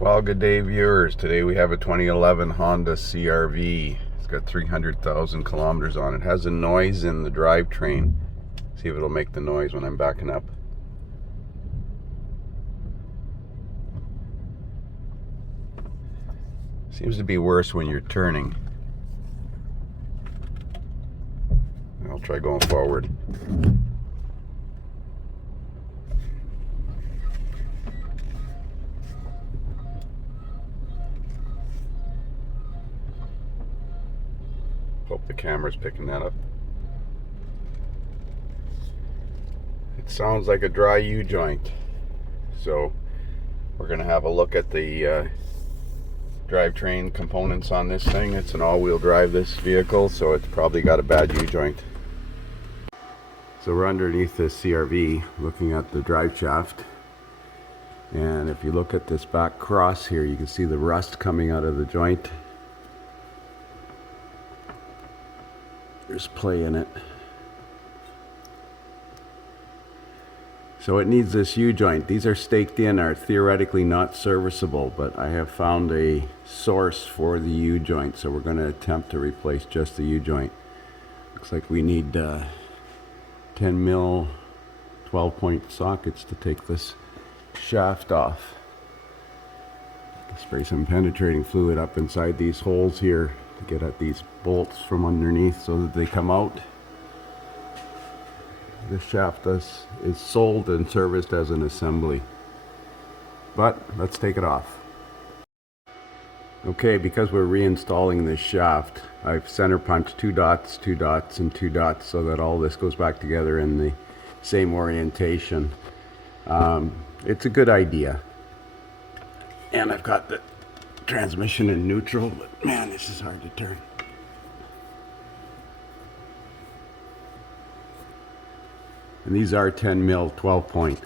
Well, good day, viewers. Today we have a 2011 Honda CRV. It's got 300,000 kilometers on it. It has a noise in the drivetrain. See if it'll make the noise when I'm backing up. Seems to be worse when you're turning. I'll try going forward. Hope the camera's picking that up. It sounds like a dry U-joint. So we're going to have a look at the drivetrain components on this thing. It's an all-wheel drive, this vehicle, so it's probably got a bad U-joint. So we're underneath this CRV looking at the drive shaft. And if you look at this back cross here, you can see the rust coming out of the joint. There's play in it. So it needs this U-joint. These are staked in, are theoretically not serviceable, but I have found a source for the U-joint, so we're going to attempt to replace just the U-joint. Looks like we need 10 mil 12-point sockets to take this shaft off. Spray some penetrating fluid up inside these holes here to get at these bolts from underneath so that they come out. This shaft is sold and serviced as an assembly, but let's take it off. Okay, because we're reinstalling this shaft, I've center punched two dots, and two dots so that all this goes back together in the same orientation. It's a good idea. And I've got the transmission in neutral, but man, this is hard to turn. And these are 10 mil 12-point.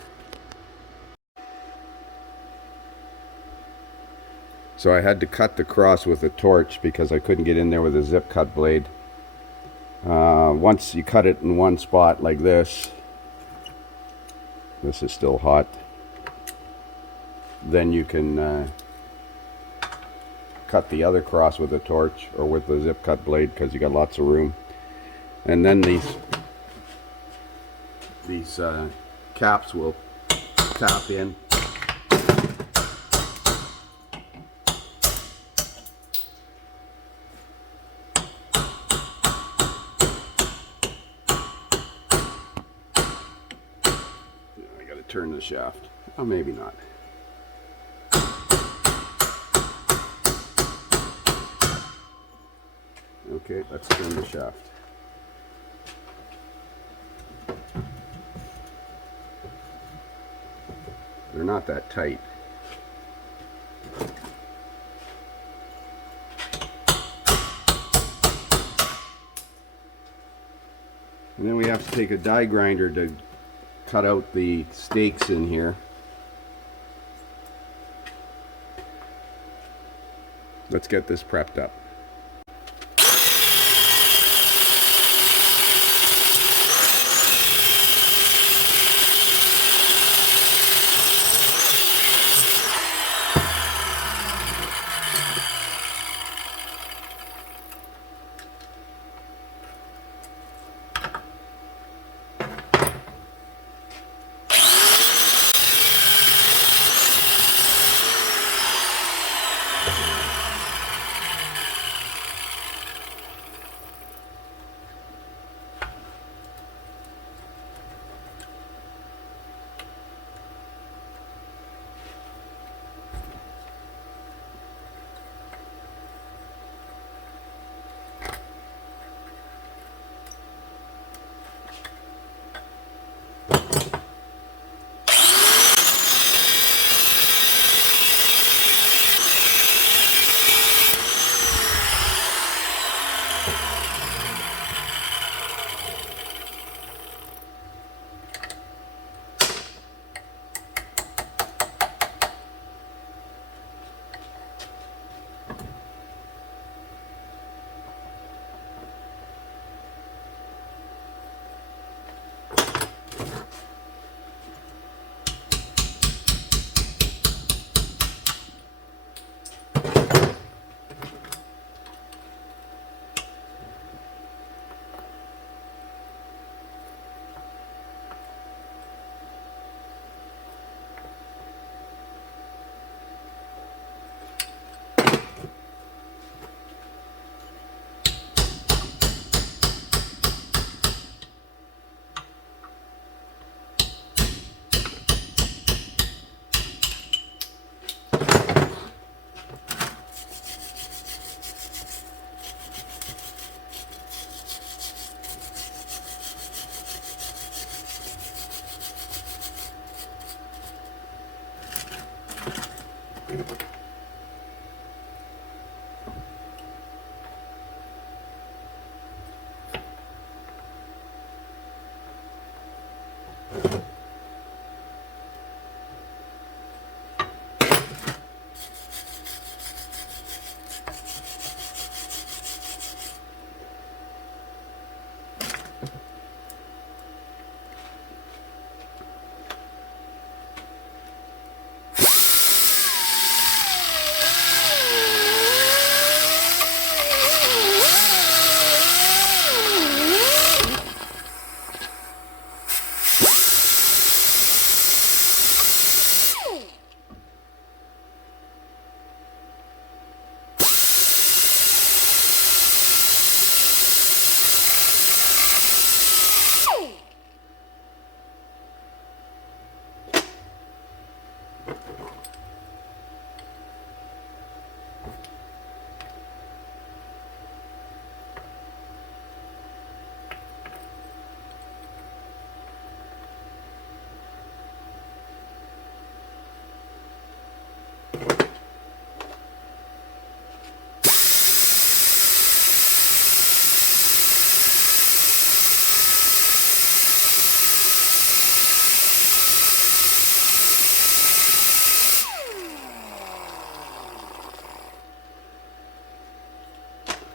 So I had to cut the cross with a torch because I couldn't get in there with a zip cut blade. Once you cut it in one spot like this is still hot, then you can cut the other cross with a torch or with the zip cut blade because you got lots of room. And then these caps will tap in. I gotta turn the shaft. Oh, maybe not. Okay, let's turn the shaft. They're not that tight. And then we have to take a die grinder to cut out the stakes in here. Let's get this prepped up.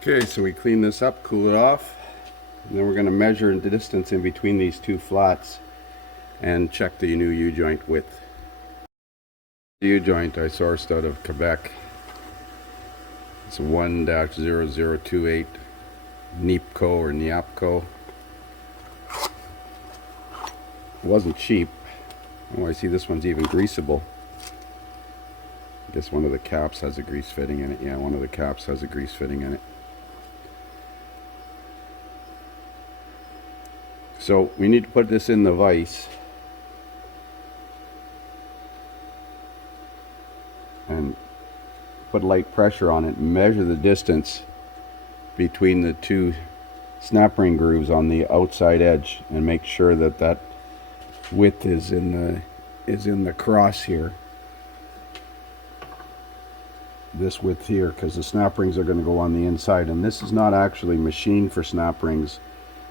Okay, so we clean this up, cool it off, and then we're going to measure the distance in between these two flats and check the new U-joint width. The U-joint I sourced out of Quebec. It's a 1-0028 NIPCO or NIAPCO. It wasn't cheap. Oh, I see this one's even greasable. I guess one of the caps has a grease fitting in it. Yeah, one of the caps has a grease fitting in it. So we need to put this in the vise and put light pressure on it and measure the distance between the two snap ring grooves on the outside edge and make sure that that width is in the cross here. This width here, because the snap rings are going to go on the inside, and this is not actually machined for snap rings,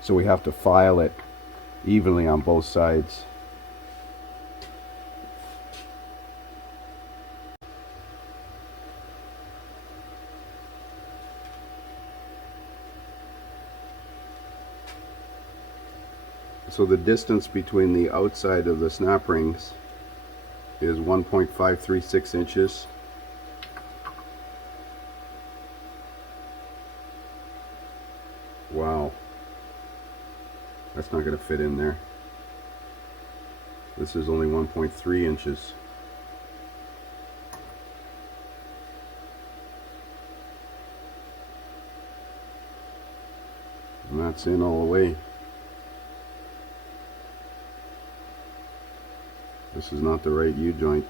so we have to file it evenly on both sides. So the distance between the outside of the snap rings is 1.536 inches. Wow. That's not going to fit in there. This is only 1.3 inches. And that's in all the way. This is not the right U-joint.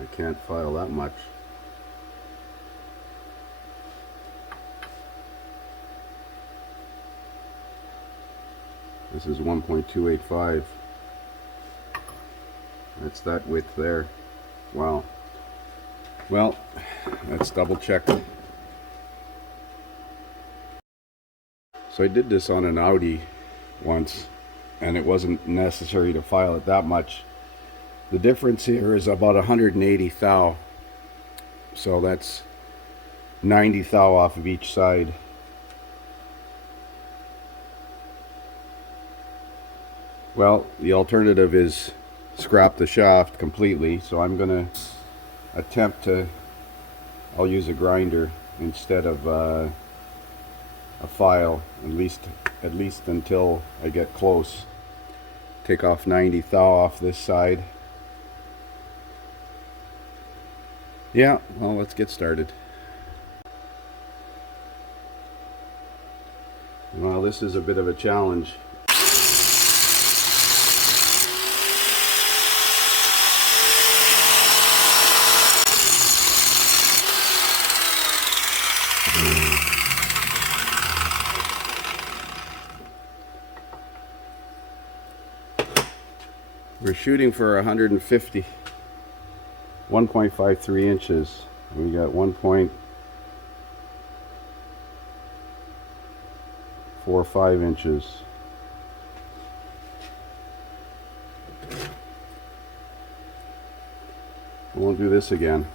I can't file that much. This is 1.285. That's that width there. Wow. Well, let's double check. So I did this on an Audi once, and it wasn't necessary to file it that much. The difference here is about 180 thou. So that's 90 thou off of each side. Well, the alternative is scrap the shaft completely, so I'm going to attempt to, I'll use a grinder instead of a file, at least until I get close. Take off 90 thou off this side. Yeah, well, let's get started. Well, this is a bit of a challenge. We're shooting for 150, 1.53 inches. We got 1.45 inches. We won't do this again.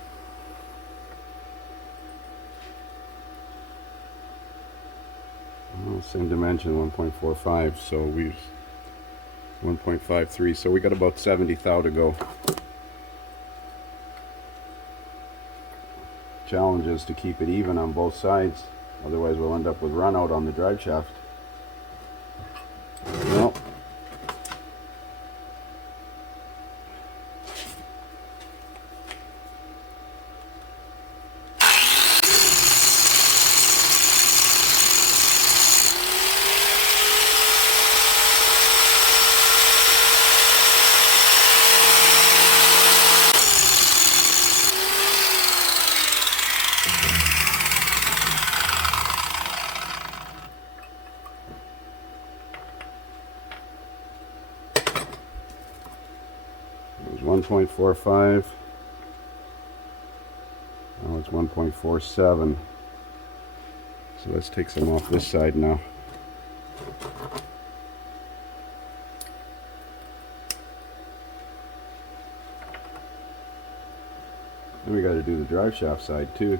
Well, same dimension, 1.45, so we 1.53, so we got about 70 thou to go. Challenge is to keep it even on both sides, otherwise we'll end up with run out on the drive shaft. Well, 1.45. Oh, it's 1.47. So let's take some off this side now. Then we got to do the drive shaft side too.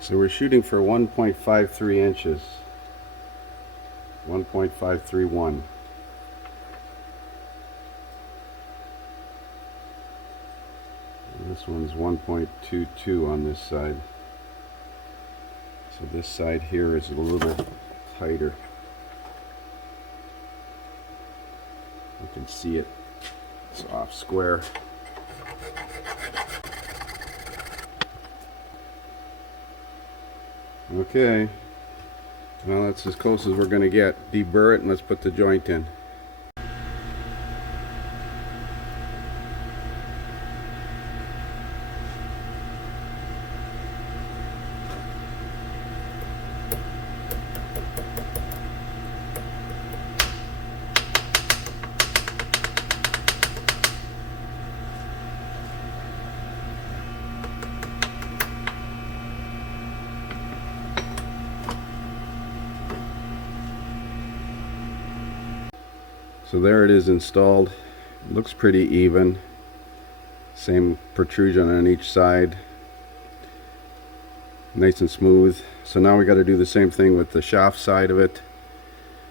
So we're shooting for 1.53 inches. 1.531. This one's 1.22 on this side. So this side here is a little tighter. You can see it. It's off square. Okay. Well, that's as close as we're going to get. Deburr it and let's put the joint in. So there it is installed. It looks pretty even. Same protrusion on each side. Nice and smooth. So now we got to do the same thing with the shaft side of it.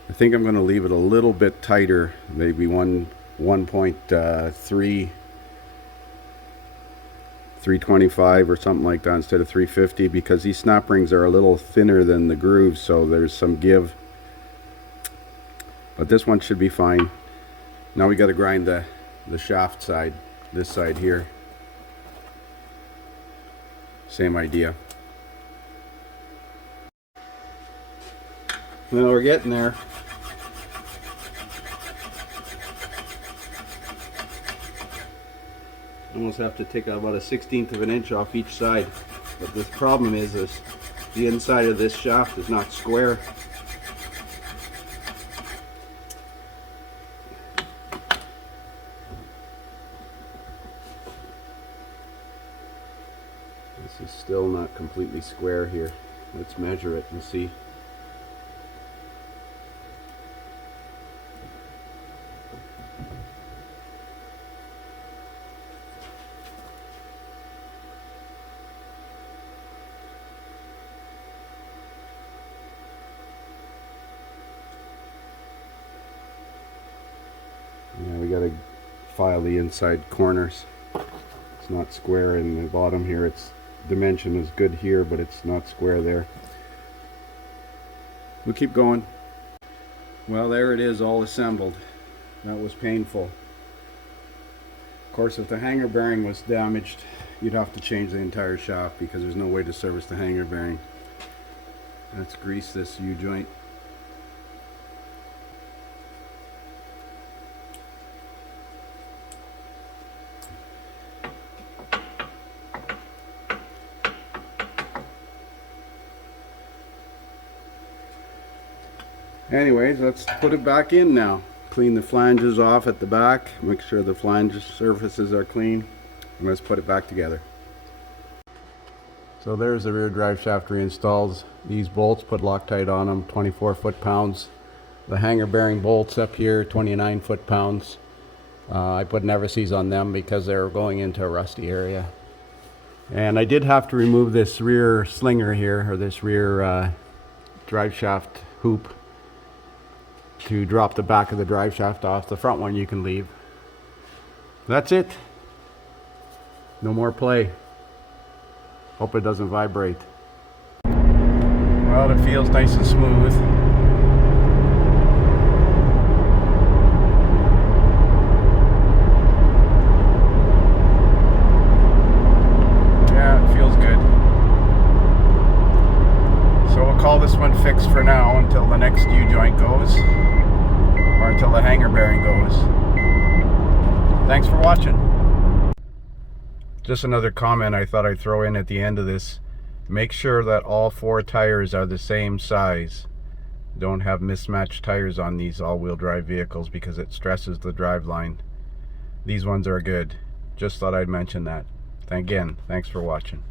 I think I'm going to leave it a little bit tighter, maybe 325 or something like that instead of 350, because these snap rings are a little thinner than the grooves, so there's some give. But this one should be fine. Now we got to grind the shaft side, this side here. Same idea. Well, we're getting there. Almost have to take about a 1/16 of an inch off each side. But the problem is the inside of this shaft is not square. This is still not completely square here. Let's measure it and see. Yeah, we gotta file the inside corners. It's not square in the bottom here. Its dimension is good here, but it's not square there. We'll keep going. Well, there it is, all assembled. That was painful. Of course, if the hanger bearing was damaged, you'd have to change the entire shaft because there's no way to service the hanger bearing. Let's grease this U-joint. Anyways, let's put it back in now. Clean the flanges off at the back, make sure the flange surfaces are clean, and let's put it back together. So there's the rear drive shaft reinstalled. These bolts put Loctite on them, 24 foot-pounds. The hanger bearing bolts up here, 29 foot-pounds. I put never-sees on them because they're going into a rusty area. And I did have to remove this rear slinger here, or this rear drive shaft hoop, to drop the back of the drive shaft off. The front one you can leave. That's it. No more play. Hope it doesn't vibrate. Well, it feels nice and smooth. Yeah, it feels good. So we'll call this one fixed for now until the next U-joint goes, or until the hanger bearing goes. Thanks for watching. Just another comment I thought I'd throw in at the end of this. Make sure that all 4 tires are the same size. Don't have mismatched tires on these all-wheel drive vehicles because it stresses the drive line. These ones are good. Just thought I'd mention that. Again, thanks for watching.